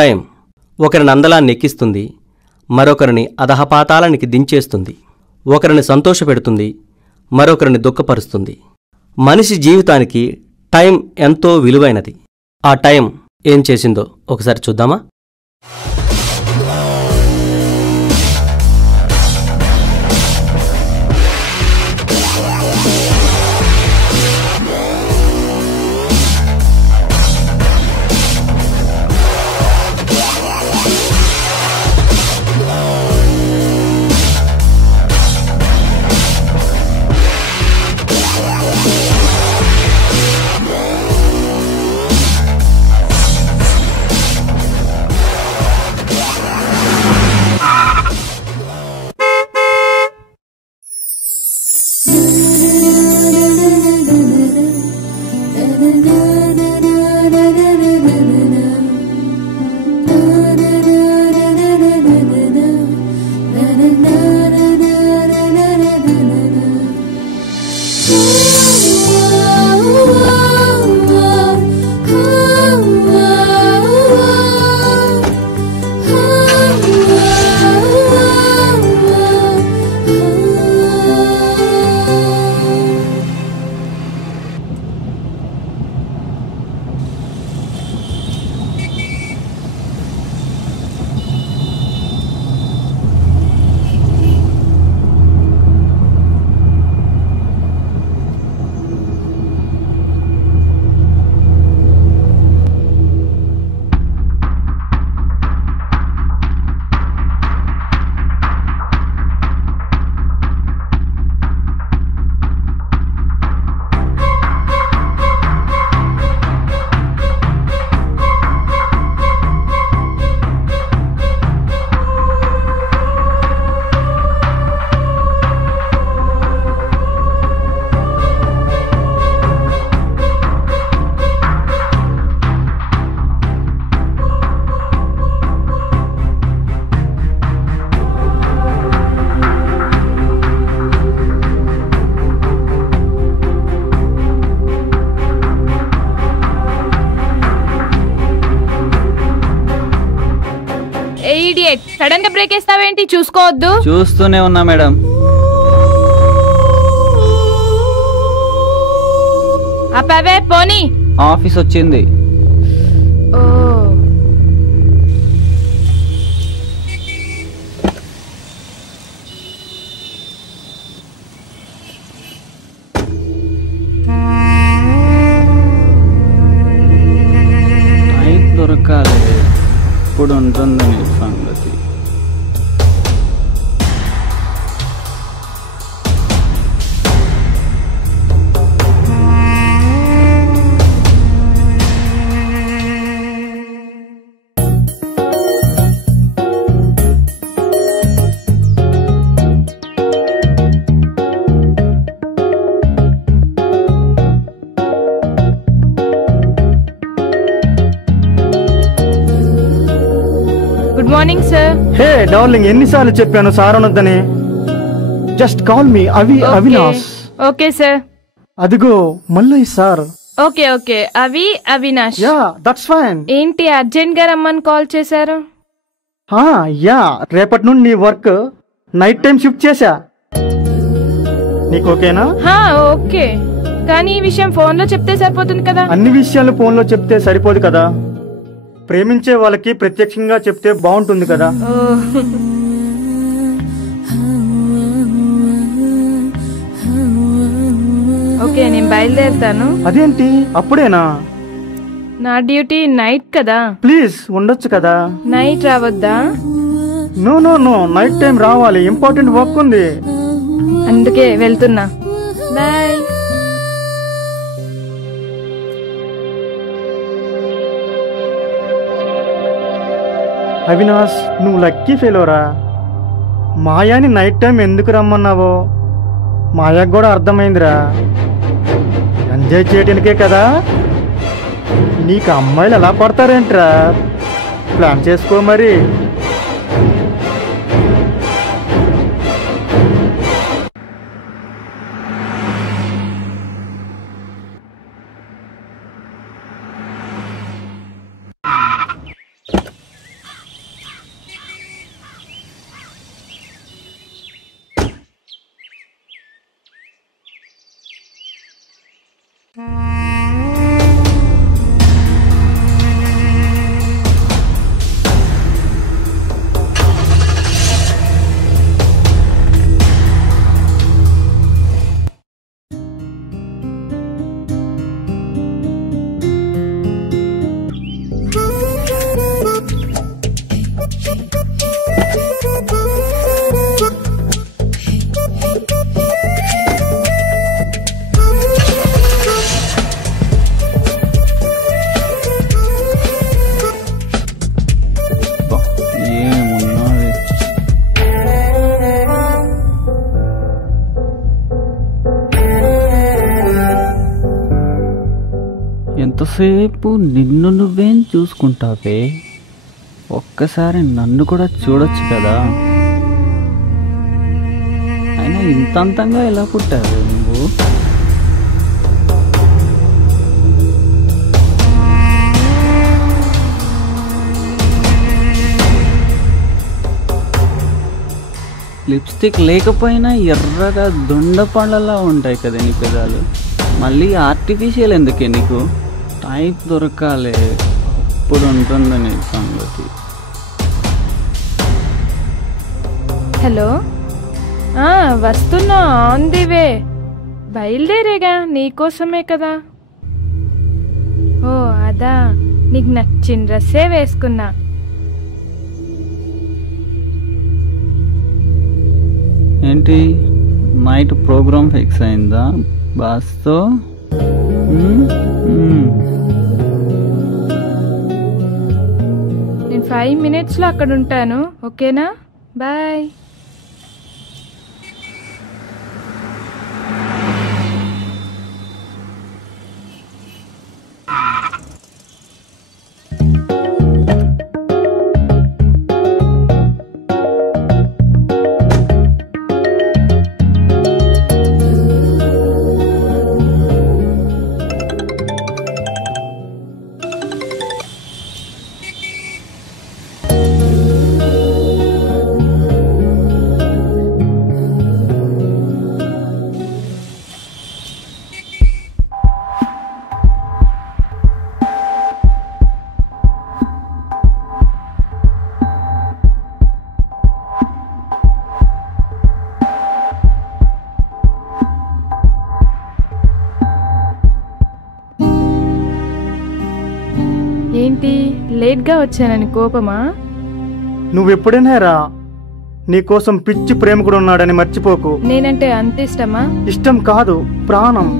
Time ఒకరిని అందలాన్ని ఎక్కిస్తుంది, మరొకరిని అధఃపాతాళానికి దించేస్తుంది. ఒకరిని సంతోషపెడుతుంది, మరొకరిని దుఃఖపరుస్తుంది. మనిషి జీవితానికి టైం ఎంతో విలువైనది. ఆ టైం ఏం చేసిందో ఒకసారి చూద్దామా? సడన్ గా బ్రేక్ వేస్తావేంటి? చూసుకోవద్దు. చూస్తూనే ఉన్నా మేడం. అప్పవే పోనీ. ఆఫీస్ వచ్చింది. దొరకాలి. ఇప్పుడు ఉంటుంది నీ సంగతి. Good morning sir. Hey darling, ఎన్నిసార్లు చెప్పాను సార్ అనొద్దని. Just call me Avinash. Okay sir. అదిగో మళ్ళీ sir. Okay okay, Avinash. Yeah that's fine. ఏంటి అర్జెంట్ గా రమ్మని కాల్ చేశారు? యా, రేపటి నుండి నీ వర్క్ నైట్ టైం షిఫ్ట్ చేశా. నీకు ఓకేనా? ఓకే, కానీ ఈ విషయం ఫోన్ లో చెప్తే సరిపోతుంది కదా. అన్ని విషయాలు ఫోన్ లో చెప్తే సరిపోదు కదా. ప్రేమించే వాళ్ళకి ప్రత్యక్షంగా చెప్తే బాగుంటుంది కదా. ఓకే, నేను బయలుదేరుతాను. అదేంటి అప్పుడేనా? నా డ్యూటీ నైట్ కదా. ప్లీజ్ ఉండొచ్చు కదా. నైట్ రావద్దా? No no no, night time రావాలి, ఇంపార్టెంట్ వర్క్ ఉంది. అందుకే వెళ్తున్నా. బాయ్. అవినాష్, నువ్వు లక్కీ ఫెలోరా. మాయాని నైట్ టైం ఎందుకు రమ్మన్నావో మాయాకు కూడా అర్థమైందిరా. ఎంజాయ్ చేయడానికే కదా. నీకు అమ్మాయిలు ఎలా పడతారేంట్రా? ప్లాన్ చేసుకో మరి. ఏమున్నది? ఎంతసేపు నిన్ను నువ్వేం చూసుకుంటావే? ఒక్కసారి నన్ను కూడా చూడొచ్చు కదా. అయినా ఇంత అంతంగా ఎలా పుట్టావు నువ్వు? లిప్స్టిక్ లేకపోయినా ఎర్రగా దొండపళ్ళలా ఉంటాయి కదా నీ పెదాలు. మళ్ళీ ఆర్టిఫిషియల్ ఎందుకే నీకు? టైప్ దొరకాలే, అప్పుడు ఉంటుంది నీ సంగతి. హలో, వస్తున్నా, ఆన్ ది వే. బయలుదేరేగా, నీకోసమే కదా. ఓ అదా, నీకు నచ్చిన డ్రెస్సే వేసుకున్నా. ఏంటి నైట్ ప్రోగ్రామ్ ఫిక్స్ అయిందా బాస్తో? నేను 5 minutesలో అక్కడ ఉంటాను, ఓకేనా? బాయ్. ఏంటి లేట్గా వచ్చానని కోపమా? నువ్వెప్పుడైనా రా, నీకోసం పిచ్చి ప్రేమికుడు ఉన్నాడని మర్చిపోకు. నేనంటే అంత ఇష్టమా? ఇష్టం కాదు, ప్రాణం.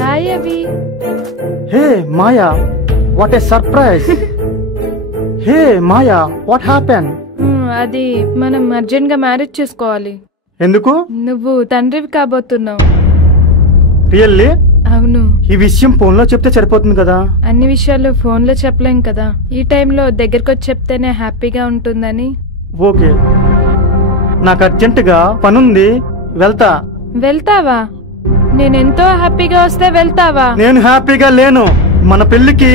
Hi Abhi. Hey Maya, what a surprise. Hey Maya, what happen? అది మనం అర్జెంట్ గా మ్యారేజ్ చేసుకోవాలి. ఎందుకు? నువ్వు తండ్రివి కాబోతున్నావు. రియల్లీ? అవును. ఈ విషయం ఫోన్లో చెప్తే సరిపోతుంది కదా. అన్ని విషయాలు ఫోన్లో చెప్పలేం కదా. ఈ టైంలో దగ్గరకు వచ్చి చెప్తేనే హ్యాపీగా ఉంటుందని. ఓకే, నాకు అర్జెంటుగా పనుంది, వెళ్తా. వెళ్తావా? నేనెంతో హ్యాపీగా వస్తే వెళ్తావా? నేను హ్యాపీగా లేను. మన పెళ్లికి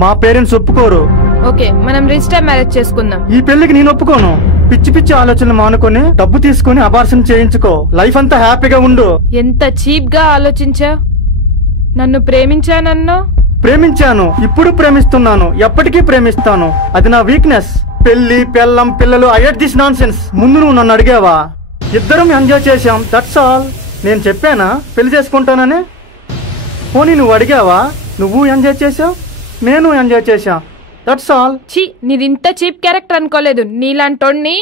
మా పేరెంట్స్ ఒప్పుకోరు. ఓకే, మనం రిజిస్టర్ మ్యారేజ్ చేసుకుందాం. ఈ పెళ్లికి నేను ఒప్పుకోను. పిచ్చి పిచ్చి ఆలోచనలు మానుకొని డబ్బు తీసుకొని అబార్షన్ చేయించుకో. లైఫ్ అంతా హ్యాపీగా ఉండు. ఎంత చీప్ గా ఆలోచించావు. నన్ను ప్రేమించానన్నో. ప్రేమించాను, ఇప్పుడు ప్రేమిస్తున్నాను, ఎప్పటికీ ప్రేమిస్తాను. అది నా వీక్నెస్. పెళ్లి, పెళ్ళం, పిల్లలు, ఐ హేట్ దిస్ నాన్సెన్స్. ముందు నువ్వు నన్ను అడిగావా? ఇద్దరం ఎంజాయ్ చేశాం, దట్స్ ఆల్. నేను చెప్పానా పెళ్లి చేసుకుంటానని? పోనీ నువ్వు అడిగావా? నువ్వు ఎంజాయ్ చేసావు, నేను ఎంజాయ్ చేశా. That's all. ఛీ, నీది ఇంత చీప్ క్యారెక్టర్ అనుకోలేదు. నీలాంటోడిని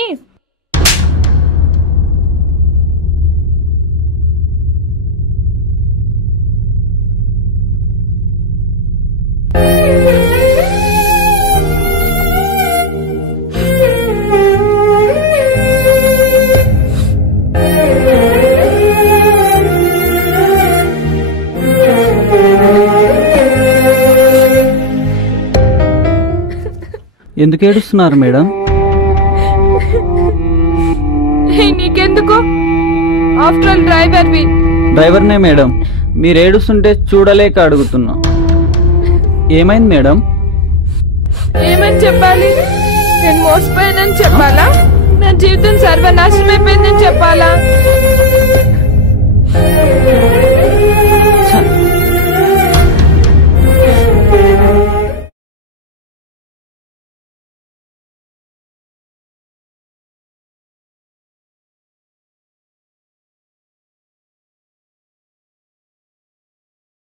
ఎందుకు ఏడుస్తున్నారు మేడం? నీకెందుకు? ఆఫ్టర్ ఆల్ డ్రైవర్వి. డ్రైవర్నే మేడం. మీరు ఏడుస్తుంటే చూడలేక అడుగుతున్నా. ఏమైంది మేడం? ఏమని చెప్పాలి? నేను మోసపోయానని చెప్పాలా? నా జీవితం సర్వనాశనం అయిపోయిందని చెప్పాలా?